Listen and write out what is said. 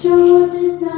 що ти знаєш